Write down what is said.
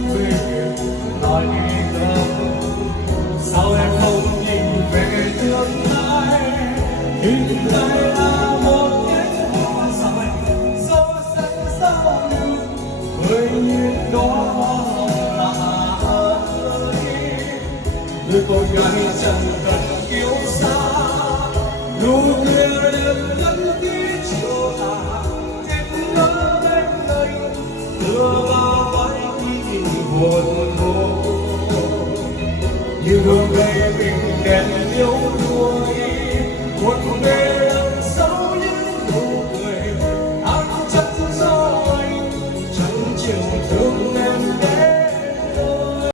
về nói gần. Sao em không nhìn về tương lai, hiện tại là một cánh hoa dài gió xanh sao lưu với những đóa hoa hồng lạ ơi. Người con gái chẳng cần